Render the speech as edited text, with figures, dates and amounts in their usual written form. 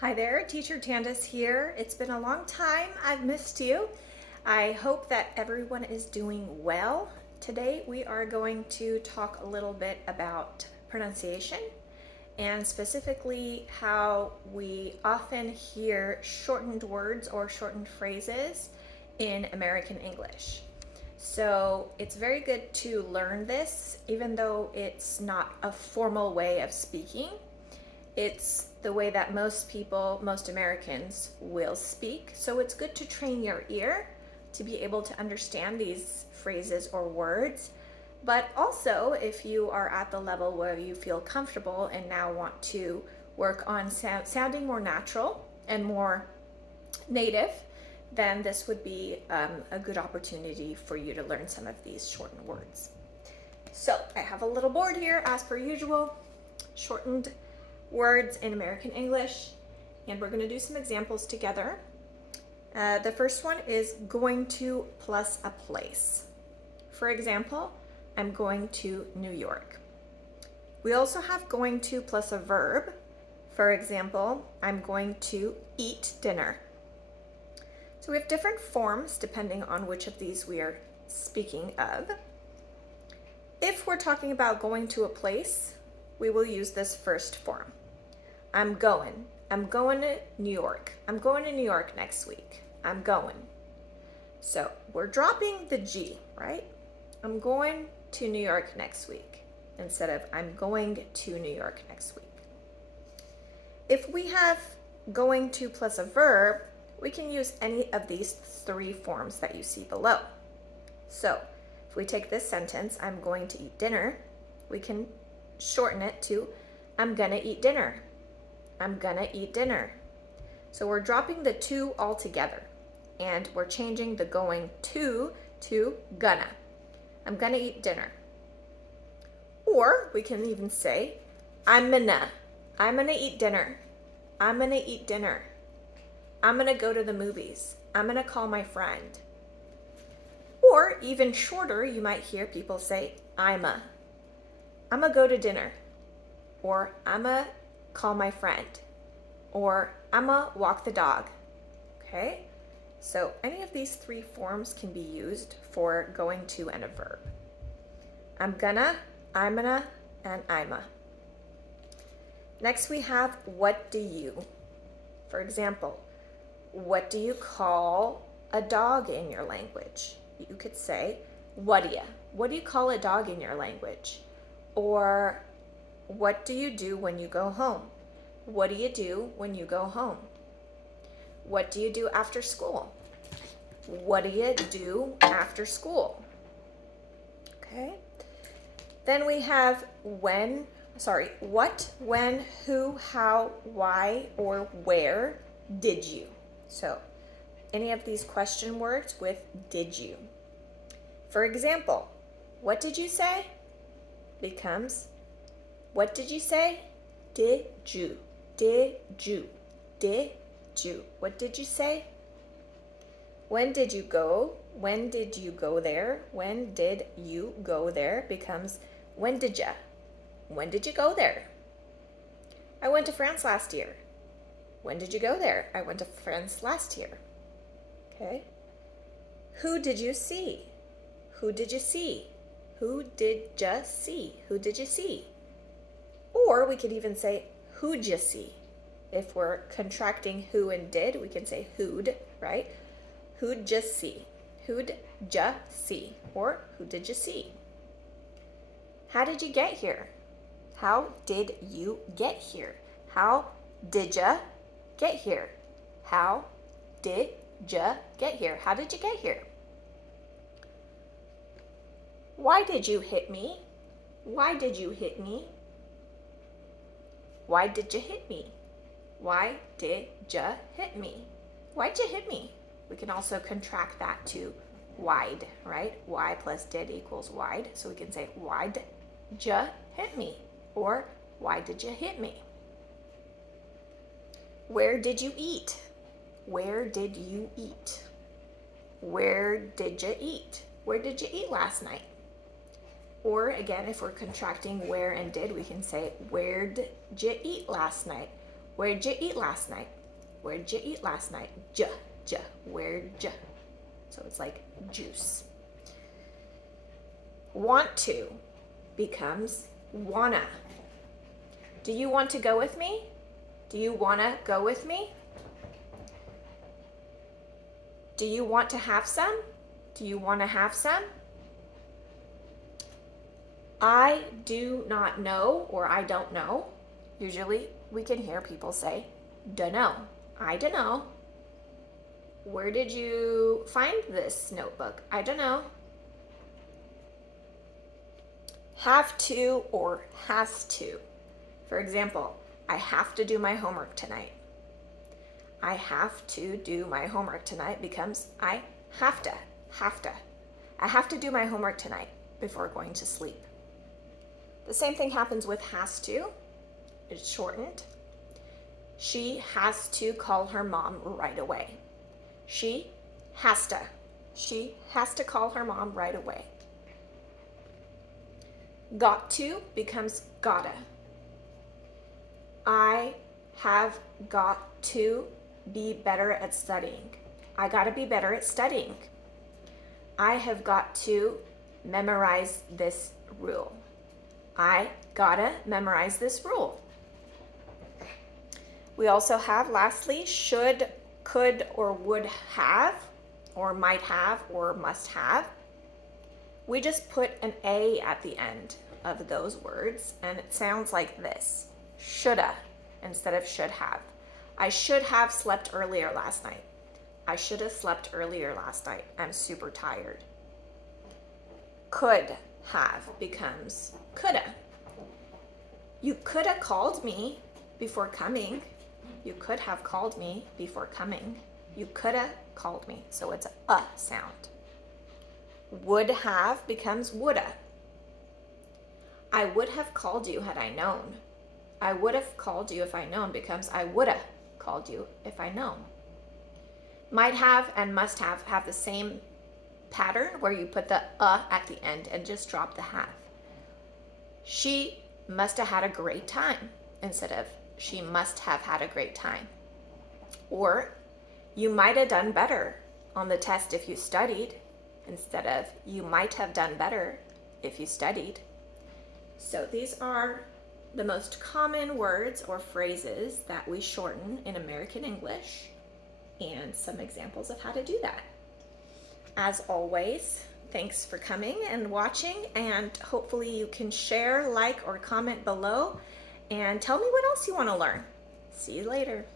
Hi there, Teacher Tandis here. It's been a long time. I've missed you. I hope that everyone is doing well. Today we are going to talk a little bit about pronunciation and specifically how we often hear shortened words or shortened phrases in American English. So it's very good to learn this, even though it's not a formal way of speaking. It's the way that most people, most Americans will speak. So it's good to train your ear to be able to understand these phrases or words. But also, if you are at the level where you feel comfortable and now want to work on sounding more natural and more native, then this would be a good opportunity for you to learn some of these shortened words. So I have a little board here, as per usual, shortened words in American English, and we're going to do some examples together. The first one is going to plus a place. For example, I'm going to New York. We also have going to plus a verb. For example, I'm going to eat dinner. So we have different forms depending on which of these we are speaking of. If we're talking about going to a place, we will use this first form. I'm going to New York. I'm going to New York next week. I'm going. So we're dropping the G, right? I'm going to New York next week instead of I'm going to New York next week. If we have going to plus a verb, we can use any of these three forms that you see below. So if we take this sentence, I'm going to eat dinner, we can shorten it to I'm gonna eat dinner. I'm gonna eat dinner. So we're dropping the to altogether and we're changing the going to gonna. I'm gonna eat dinner. Or we can even say I'm gonna eat dinner. I'm gonna eat dinner. I'm gonna go to the movies. I'm gonna call my friend. Or even shorter, you might hear people say I'ma go to dinner, or I'ma call my friend, or I'ma walk the dog. Okay? So any of these three forms can be used for going to and a verb. I'm gonna, and I'ma. Next we have what do you. For example, what do you call a dog in your language? You could say, what do you call a dog in your language? Or what do you do when you go home? What do you do when you go home? What do you do after school? What do you do after school? Okay. Then we have what, when, who, how, why, or where did you? So any of these question words with did you. For example, what did you say becomes what did you say? Did you. What did you say? When did you go? When did you go there? When did you go there becomes when did ya? When did you go there? I went to France last year. When did you go there? I went to France last year. Okay. Who did you see? Who did you see? Who did ya see? Who did you see? Or we could even say who'd you see? If we're contracting who and did, we can say who'd, right? Who'd you see? Who'd ya see? Or who did you see? How did you get here? How did you get here? How did ya get here? How did ya get here? How did you get here? Why did you hit me? Why did you hit me? Why did you hit me? Why did ya hit me? Why'd you hit me? We can also contract that to why'd, right? Why plus did equals why'd. So we can say why'd ya hit me? Or why did you hit me? Where did you eat? Where did you eat? Where did you eat? Where did you eat last night? Or again, if we're contracting where and did, we can say, where did you eat last night? Where'd you eat last night? Where'd you eat last night? J, j, where'd you? So it's like juice. Want to becomes wanna. Do you want to go with me? Do you wanna go with me? Do you want to have some? Do you want to have some? I do not know, or I don't know. Usually we can hear people say, dunno. I don't know. Where did you find this notebook? I don't know. Have to or has to. For example, I have to do my homework tonight. I have to do my homework tonight becomes I have to. I have to do my homework tonight before going to sleep. The same thing happens with has to. It's shortened. She has to call her mom right away. She has to. She has to call her mom right away. Got to becomes gotta. I have got to be better at studying. I gotta be better at studying. I have got to memorize this rule. I gotta memorize this rule. We also have, lastly, should, could, or would have, or might have, or must have. We just put an A at the end of those words, and it sounds like this. Shoulda instead of should have. I should have slept earlier last night. I should have slept earlier last night. I'm super tired. Could have becomes coulda. You could have called me before coming. You could have called me before coming. You could have called me. So it's a sound. Would have becomes woulda. I would have called you had I known. I would have called you if I known becomes I woulda called you if I known. Might have and must have the same pattern where you put the at the end and just drop the have. She must have had a great time instead of she must have had a great time. Or you might have done better on the test if you studied instead of you might have done better if you studied. So these are the most common words or phrases that we shorten in American English and some examples of how to do that. As always, thanks for coming and watching, and hopefully you can share, like, or comment below and tell me what else you want to learn. See you later.